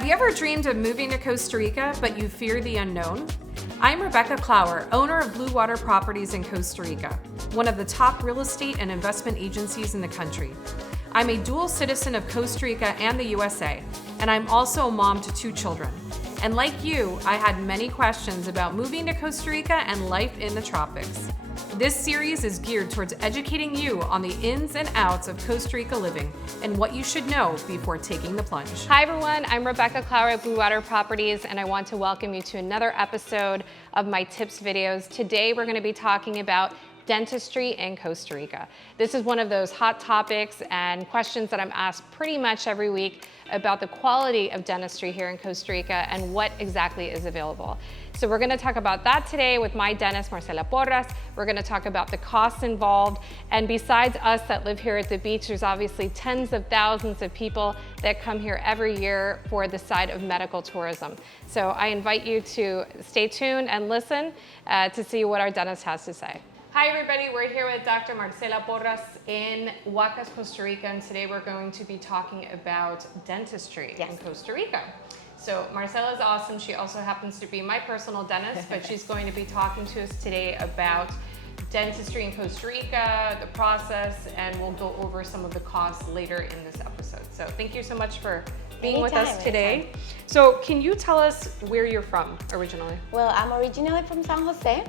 Have you ever dreamed of moving to Costa Rica, but you fear the unknown? I'm Rebecca Clower, owner of Blue Water Properties in Costa Rica, one of the top real estate and investment agencies in the country. I'm a dual citizen of Costa Rica and the USA, and I'm also a mom to 2 children. And like you, I had many questions about moving to Costa Rica and life in the tropics. This series is geared towards educating you on the ins and outs of Costa Rica living and what you should know before taking the plunge. Hi everyone, I'm Rebecca Clower at Blue Water Properties, and I want to welcome you to another episode of my tips videos. Today we're going to be talking about dentistry in Costa Rica. This is one of those hot topics and questions that I'm asked pretty much every week about the quality of dentistry here in Costa Rica and what exactly is available. So we're going to talk about that today with my dentist, Marcela Porras. We're going to talk about the costs involved. And besides us that live here at the beach, there's obviously tens of thousands of people that come here every year for the side of medical tourism. So I invite you to stay tuned and listen to see what our dentist has to say. Hi everybody, we're here with Dr. Marcela Porras in Huacas, Costa Rica, and today we're going to be talking about dentistry in Costa Rica. So Marcela is awesome. She also happens to be my personal dentist, but she's going to be talking to us today about dentistry in Costa Rica, the process, and we'll go over some of the costs later in this episode. So thank you so much for being with us today. So can you tell us where you're from originally? Well, I'm originally from San Jose,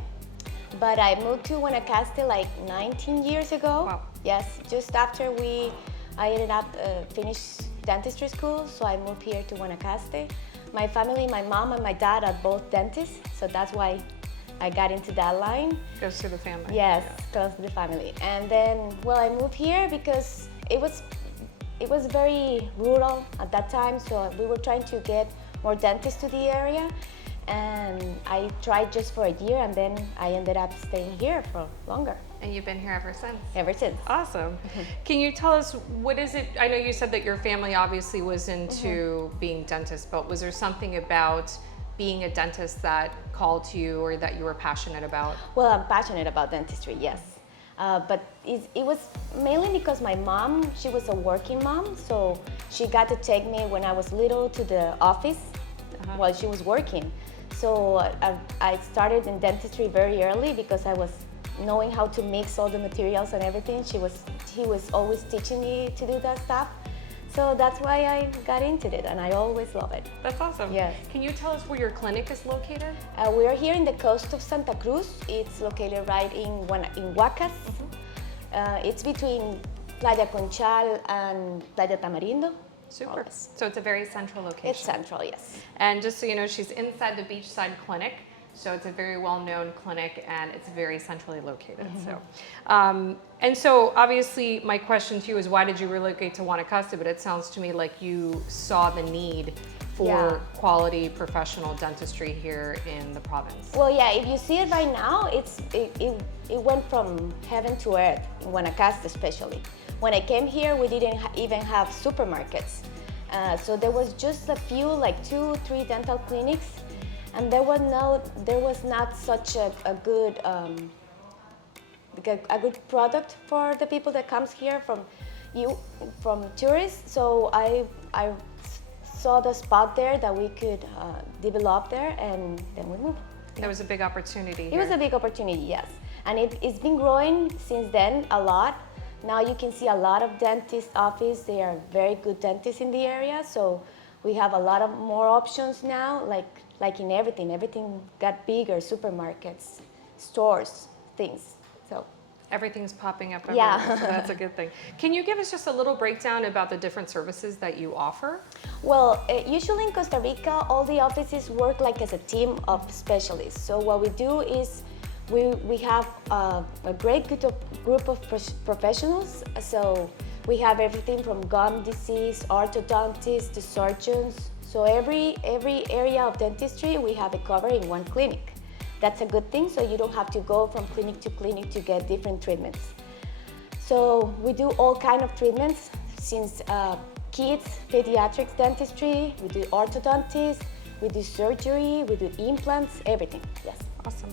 but I moved to Guanacaste like 19 years ago. Wow. Yes, just after I ended up finished dentistry school, so I moved here to Guanacaste. My family, my mom and my dad are both dentists, so that's why I got into that line. Goes to the family. Yes, close to the family. And then, well, I moved here because it was very rural at that time, so we were trying to get more dentists to the area. And I tried just for a year, and then I ended up staying here for longer. And you've been here ever since? Ever since. Awesome. Can you tell us, what is it? I know you said that your family obviously was into being dentists, but was there something about being a dentist that called to you or that you were passionate about? Well, I'm passionate about dentistry, yes. But it was mainly because my mom, she was a working mom, so she got to take me when I was little to the office while she was working. So I started in dentistry very early because I was knowing how to mix all the materials and everything. He was always teaching me to do that stuff. So that's why I got into it, and I always love it. That's awesome. Yes. Can you tell us where your clinic is located? We are here in the coast of Santa Cruz. It's located right in Huacas. It's between Playa Conchal and Playa Tamarindo. Super. Always. So it's a very central location. It's central, yes. And just so you know, she's inside the beachside clinic. So it's a very well-known clinic, and it's very centrally located. And so obviously my question to you is, why did you relocate to Guanacaste? But it sounds to me like you saw the need for quality professional dentistry here in the province. Well, yeah, if you see it right now, it went from heaven to earth, in Guanacaste especially. When I came here, we didn't even have supermarkets. So there was just a few, like 2 or 3 dental clinics, and there was not such a good product for the people that comes here from tourists. So I saw the spot there that we could develop there, and then we moved. There was a big opportunity here. It was a big opportunity, yes. And it's been growing since then a lot. Now you can see a lot of dentist office. They are very good dentists in the area, so we have a lot of more options now, like in everything. Everything got bigger, supermarkets, stores, things. So everything's popping up everywhere, so that's a good thing. Can you give us just a little breakdown about the different services that you offer? Well, usually in Costa Rica, all the offices work like as a team of specialists. So what we do is we have a great group of professionals. So we have everything from gum disease, orthodontists, to surgeons. So every area of dentistry, we have it covered in one clinic. That's a good thing, so you don't have to go from clinic to clinic to get different treatments. So we do all kinds of treatments, since kids, pediatrics dentistry, we do orthodontics, we do surgery, we do implants, everything, yes. Awesome.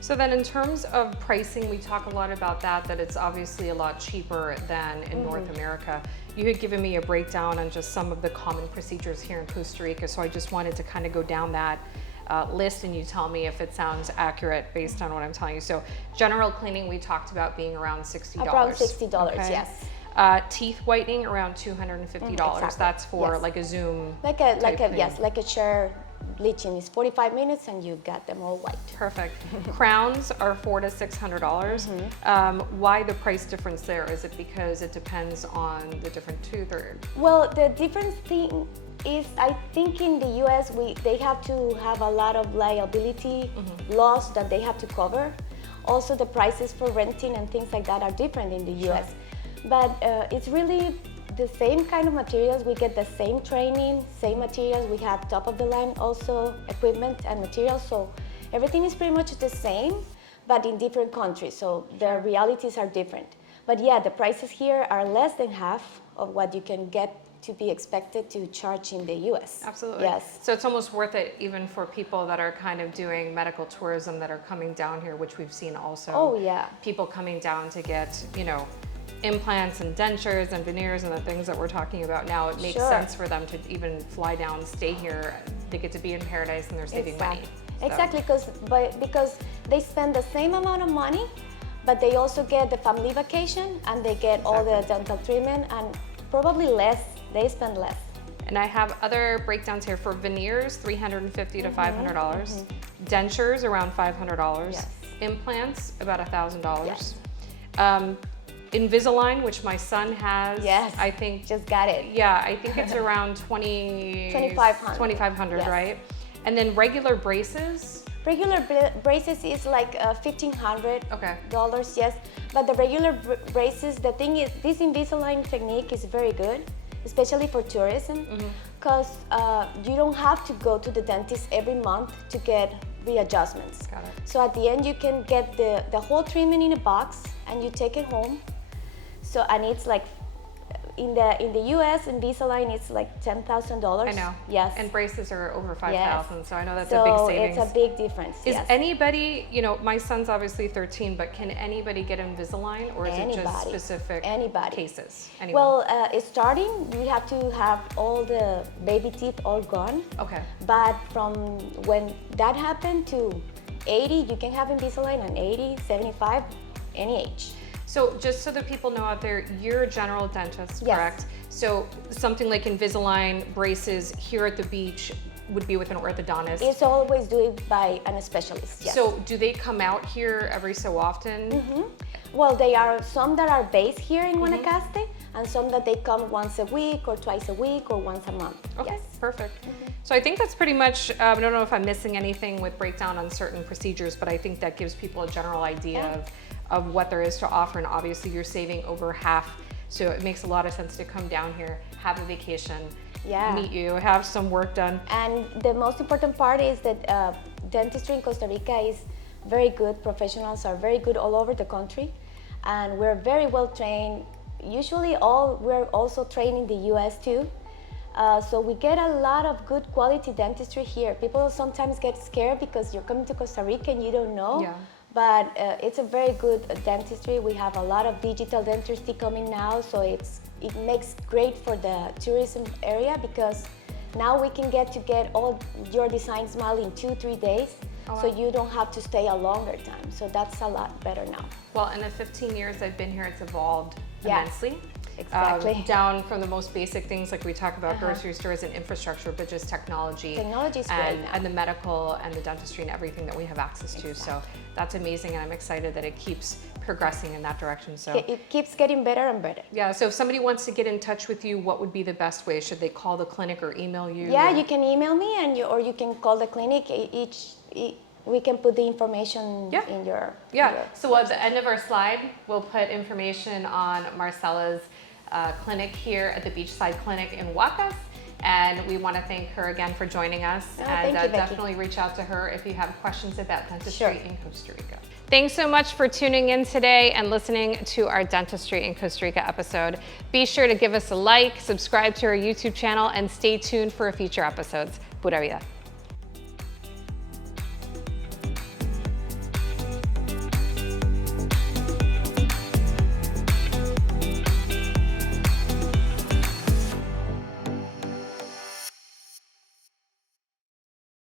So then in terms of pricing, we talk a lot about that it's obviously a lot cheaper than in North America. You had given me a breakdown on just some of the common procedures here in Costa Rica, so I just wanted to kind of go down that list and you tell me if it sounds accurate based on what I'm telling you. So general cleaning, we talked about being around $60. Around $60, okay. yes. Teeth whitening around $250. Exactly. That's for yes. like a Zoom like a chair bleaching is 45 minutes and you got them all white. Perfect. Crowns are $400 to $600. Why the price difference there? Is it because it depends on the different tooth or? Well, the difference thing is, I think in the US they have to have a lot of liability laws that they have to cover. Also, the prices for renting and things like that are different in the US. But it's really the same kind of materials. We get the same training, same materials. We have top of the line also equipment and materials. So everything is pretty much the same, but in different countries. So the realities are different. But yeah, the prices here are less than half of what you can get to be expected to charge in the US. Absolutely. Yes. So it's almost worth it even for people that are kind of doing medical tourism that are coming down here, which we've seen also. Oh yeah. People coming down to get, you know, implants and dentures and veneers and the things that we're talking about now. It makes sense for them to even fly down, stay here. They get to be in paradise and they're saving money. So. Exactly, because they spend the same amount of money, but they also get the family vacation and they get all the dental treatment and probably less. They spend less. And I have other breakdowns here for veneers, $350 to $500. Dentures, around $500. Yes. Implants, about $1,000. Yes. Invisalign, which my son has. Yes. I think. Just got it. Yeah, I think it's around $2,500, yes. right? And then regular braces. Regular braces is like $1,500. Okay. Yes, but the regular braces, the thing is, this Invisalign technique is very good, especially for tourism, because you don't have to go to the dentist every month to get readjustments. Got it. So at the end, you can get the whole treatment in a box and you take it home. So, and it's like, in the US, Invisalign, it's like $10,000. I know. Yes. And braces are over $5,000, Yes. so I know that's So a big savings. it's a big difference. Is yes. anybody, you know, my son's obviously 13, but can anybody get Invisalign, or is it just specific cases? Anyone? Well, it's starting. You have to have all the baby teeth all gone. Okay. But from when that happened to 80, you can have Invisalign on 80, 75, any age. So just so that people know out there, you're a general dentist, Yes. correct? So something like Invisalign, braces here at the beach would be with an orthodontist. It's always done by a specialist. Yes. So do they come out here every so often? Well, they are some that are based here in Guanacaste, and some that they come once a week or twice a week or once a month. Okay, Yes. perfect. So I think that's pretty much, I don't know if I'm missing anything with breakdown on certain procedures, but I think that gives people a general idea of what there is to offer. And obviously you're saving over half. So it makes a lot of sense to come down here, have a vacation, meet you, have some work done. And the most important part is that dentistry in Costa Rica is very good. Professionals are very good all over the country, and we're very well trained. Usually we're also trained in the US too. So we get a lot of good quality dentistry here. People sometimes get scared because you're coming to Costa Rica and you don't know. Yeah. But it's a very good dentistry. We have a lot of digital dentistry coming now, so it makes great for the tourism area, because now we can get all your design smile in 2-3 days. Oh, wow. So you don't have to stay a longer time. So that's a lot better now. Well, in the 15 years I've been here, it's evolved immensely. Exactly. Down from the most basic things like we talk about grocery stores and infrastructure, but just technology. Technology is great now. And the medical and the dentistry and everything that we have access to. So that's amazing, and I'm excited that it keeps progressing in that direction. So It keeps getting better and better. yeah, so if somebody wants to get in touch with you, what would be the best way? Should they call the clinic or email you? Yeah, you can email me, or you can call the clinic. We can put the information in your So at the end of our slide, we'll put information on Marcela's clinic here at the Beachside Clinic in Huacas. And we want to thank her again for joining us. Thank you, Becky. Definitely reach out to her if you have questions about dentistry in Costa Rica. Thanks so much for tuning in today and listening to our Dentistry in Costa Rica episode. Be sure to give us a like, subscribe to our YouTube channel, and stay tuned for future episodes. Pura vida.